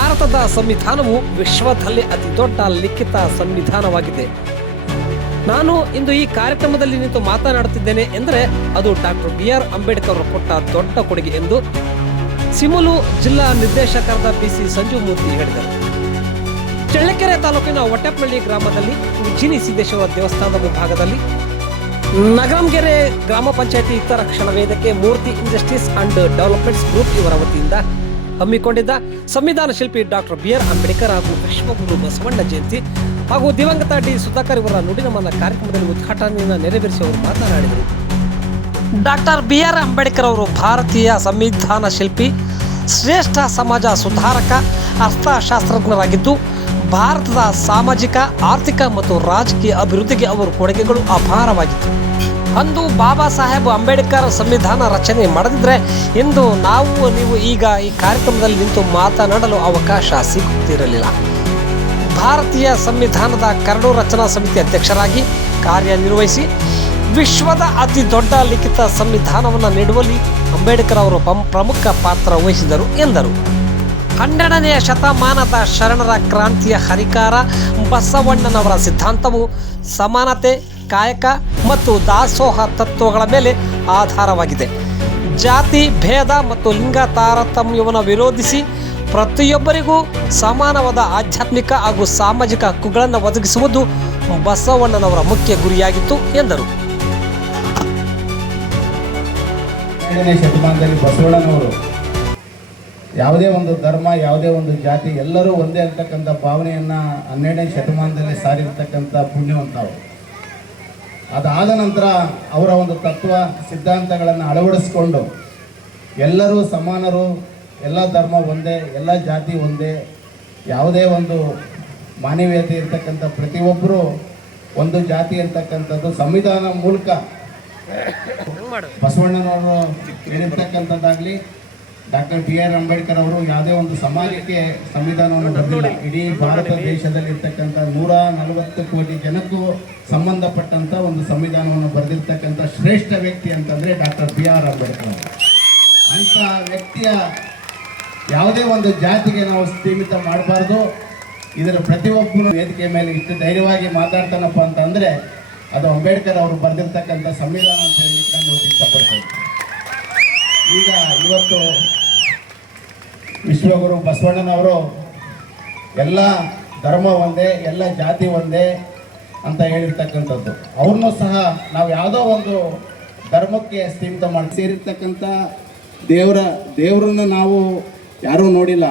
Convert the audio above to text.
ಭಾರತದ ಸಂವಿಧಾನವು ವಿಶ್ವದಲ್ಲಿ ಅತಿ ದೊಡ್ಡ ಲಿಖಿತ ಸಂವಿಧಾನವಾಗಿದೆ. ನಾನು ಇಂದು ಈ ಕಾರ್ಯಕ್ರಮದಲ್ಲಿ ನಿಂತು ಮಾತನಾಡುತ್ತಿದ್ದೇನೆ ಎಂದರೆ ಅದು ಡಾಕ್ಟರ್ BR ಅಂಬೇಡ್ಕರ್ ಅವರು ಕೊಟ್ಟ ದೊಡ್ಡ ಕೊಡುಗೆ ಎಂದು ಸಿಮುಲು ಜಿಲ್ಲಾ ನಿರ್ದೇಶಕರಾದ PC ಸಂಜು ಮೂರ್ತಿ ಹೇಳಿದರು. ಚಳ್ಳಕೆರೆ ತಾಲೂಕಿನ ಒಟ್ಟೆಪ್ನಳ್ಳಿ ಗ್ರಾಮದಲ್ಲಿ ಉಜ್ಜಿನಿ ಸಿದ್ದೇಶ್ವರ ದೇವಸ್ಥಾನದ ವಿಭಾಗದಲ್ಲಿ ನಗರಂಗೆರೆ ಗ್ರಾಮ ಪಂಚಾಯಿತಿ ಹಿತರಕ್ಷಣಾ ವೇದಿಕೆ ಮೂರ್ತಿ ಇಂಡಸ್ಟ್ರೀಸ್ ಅಂಡ್ ಡೆವಲಪ್ಮೆಂಟ್ಸ್ ಗ್ರೂಪ್ ಇವರ ವತಿಯಿಂದ ಹಮ್ಮಿಕೊಂಡಿದ್ದ ಸಂವಿಧಾನ ಶಿಲ್ಪಿ ಡಾಕ್ಟರ್ BR ಅಂಬೇಡ್ಕರ್ ಹಾಗೂ ವಿಶ್ವಗುರು ಬಸವಣ್ಣ ಜಯಂತಿ ಹಾಗೂ ದಿವಂಗತ D ಸುಧಾಕರ್ ಇವರ ನುಡಿನಮನ ಕಾರ್ಯಕ್ರಮದಲ್ಲಿ ಉದ್ಘಾಟನೆಯನ್ನು ನೆರವೇರಿಸಿ ಅವರು ಮಾತನಾಡಿದರು. ಡಾಕ್ಟರ್ BR ಅಂಬೇಡ್ಕರ್ ಅವರು ಭಾರತೀಯ ಸಂವಿಧಾನ ಶಿಲ್ಪಿ, ಶ್ರೇಷ್ಠ ಸಮಾಜ ಸುಧಾರಕ, ಅರ್ಥಶಾಸ್ತ್ರಜ್ಞರಾಗಿದ್ದು ಭಾರತದ ಸಾಮಾಜಿಕ, ಆರ್ಥಿಕ ಮತ್ತು ರಾಜಕೀಯ ಅಭಿವೃದ್ಧಿಗೆ ಅವರ ಕೊಡುಗೆಗಳು ಅಪಾರವಾಗಿತ್ತು. ಅಂದು ಬಾಬಾ ಸಾಹೇಬ್ ಅಂಬೇಡ್ಕರ್ ಸಂವಿಧಾನ ರಚನೆ ಮಾಡದಿದ್ದರೆ ಇಂದು ನೀವು ಈಗ ಈ ಕಾರ್ಯಕ್ರಮದಲ್ಲಿ ನಿಂತು ಮಾತನಾಡಲು ಅವಕಾಶ ಸಿಗುತ್ತಿರಲಿಲ್ಲ. ಭಾರತೀಯ ಸಂವಿಧಾನದ ಕರಡು ರಚನಾ ಸಮಿತಿ ಅಧ್ಯಕ್ಷರಾಗಿ ಕಾರ್ಯನಿರ್ವಹಿಸಿ ವಿಶ್ವದ ಅತಿ ದೊಡ್ಡ ಲಿಖಿತ ಸಂವಿಧಾನವನ್ನು ನೀಡುವಲ್ಲಿ ಅಂಬೇಡ್ಕರ್ ಅವರು ಪ್ರಮುಖ ಪಾತ್ರ ವಹಿಸಿದರು ಎಂದರು. 12ನೇ ಶತಮಾನದ ಶರಣರ ಕ್ರಾಂತಿಯ ಹರಿಕಾರ ಬಸವಣ್ಣನವರ ಸಿದ್ಧಾಂತವು ಸಮಾನತೆ, ಕಾಯಕ ಮತ್ತು ದಾಸೋಹ ತತ್ವಗಳ ಮೇಲೆ ಆಧಾರವಾಗಿದೆ. ಜಾತಿ ಭೇದ ಮತ್ತು ಲಿಂಗ ತಾರತಮ್ಯವನ್ನು ವಿರೋಧಿಸಿ ಪ್ರತಿಯೊಬ್ಬರಿಗೂ ಸಮಾನವಾದ ಆಧ್ಯಾತ್ಮಿಕ ಹಾಗೂ ಸಾಮಾಜಿಕ ಹಕ್ಕುಗಳನ್ನು ಒದಗಿಸುವುದು ಬಸವಣ್ಣನವರ ಮುಖ್ಯ ಗುರಿಯಾಗಿತ್ತು ಎಂದರು. 12ನೇ ಶತಮಾನದಲ್ಲಿ ಬಸವಣ್ಣನವರು ಯಾವುದೇ ಒಂದು ಧರ್ಮ, ಯಾವುದೇ ಒಂದು ಜಾತಿ, ಎಲ್ಲರೂ ಒಂದೇ ಅಂತಕ್ಕಂಥ ಭಾವನೆಯನ್ನು 12ನೇ ಶತಮಾನದಲ್ಲಿ ಸಾರಿರ್ತಕ್ಕಂಥ ಪುಣ್ಯವಂತವರು. ಅದಾದ ನಂತರ ಅವರ ಒಂದು ತತ್ವ ಸಿದ್ಧಾಂತಗಳನ್ನು ಅಳವಡಿಸ್ಕೊಂಡು ಎಲ್ಲರೂ ಸಮಾನರು, ಎಲ್ಲ ಧರ್ಮ ಒಂದೇ, ಎಲ್ಲ ಜಾತಿ ಒಂದೇ, ಯಾವುದೇ ಒಂದು ಮಾನವೀಯತೆ ಇರ್ತಕ್ಕಂಥ ಪ್ರತಿಯೊಬ್ಬರು ಒಂದು ಜಾತಿ ಅಂತಕ್ಕಂಥದ್ದು ಸಂವಿಧಾನ ಮೂಲಕ ಬಸವಣ್ಣನವರು ಹೇಳಿರ್ತಕ್ಕಂಥದ್ದಾಗಲಿ, ಡಾಕ್ಟರ್ BR ಅಂಬೇಡ್ಕರ್ ಅವರು ಯಾವುದೇ ಒಂದು ಸಮಾಜಕ್ಕೆ ಸಂವಿಧಾನವನ್ನು ಬರೆದಿಲ್ಲ. ಇಡೀ ಭಾರತ ದೇಶದಲ್ಲಿ ಇರ್ತಕ್ಕಂಥ 140 ಕೋಟಿ ಜನಕ್ಕೂ ಸಂಬಂಧಪಟ್ಟಂಥ ಒಂದು ಸಂವಿಧಾನವನ್ನು ಬರೆದಿರ್ತಕ್ಕಂಥ ಶ್ರೇಷ್ಠ ವ್ಯಕ್ತಿ ಅಂತಂದರೆ ಡಾಕ್ಟರ್ BR ಅಂಬೇಡ್ಕರ್ ಅವರು. ಅಂಥ ವ್ಯಕ್ತಿಯ ಯಾವುದೇ ಒಂದು ಜಾತಿಗೆ ನಾವು ಸೀಮಿತ ಮಾಡಬಾರ್ದು. ಇದರ ಪ್ರತಿಯೊಬ್ಬನು ವೇದಿಕೆ ಮೇಲೆ ಇಷ್ಟು ಧೈರ್ಯವಾಗಿ ಮಾತಾಡ್ತಾನಪ್ಪ ಅಂತಂದರೆ ಅದು ಅಂಬೇಡ್ಕರ್ ಅವರು ಬರೆದಿರ್ತಕ್ಕಂಥ ಸಂವಿಧಾನ ಅಂತ ಹೇಳಿ ನಾನು ಇಷ್ಟಪಡ್ತೇನೆ. ಈಗ ಇವತ್ತು ವಿಶ್ವಗುರು ಬಸವಣ್ಣನವರು ಎಲ್ಲ ಧರ್ಮ ಒಂದೇ, ಎಲ್ಲ ಜಾತಿ ಒಂದೇ ಅಂತ ಹೇಳಿರ್ತಕ್ಕಂಥದ್ದು. ಅವ್ರನ್ನೂ ಸಹ ನಾವು ಯಾವುದೋ ಒಂದು ಧರ್ಮಕ್ಕೆ ಸೀಮಿತ ಮಾಡಿ ಸೇರಿರ್ತಕ್ಕಂಥ ದೇವರನ್ನು ನಾವು ಯಾರೂ ನೋಡಿಲ್ಲ.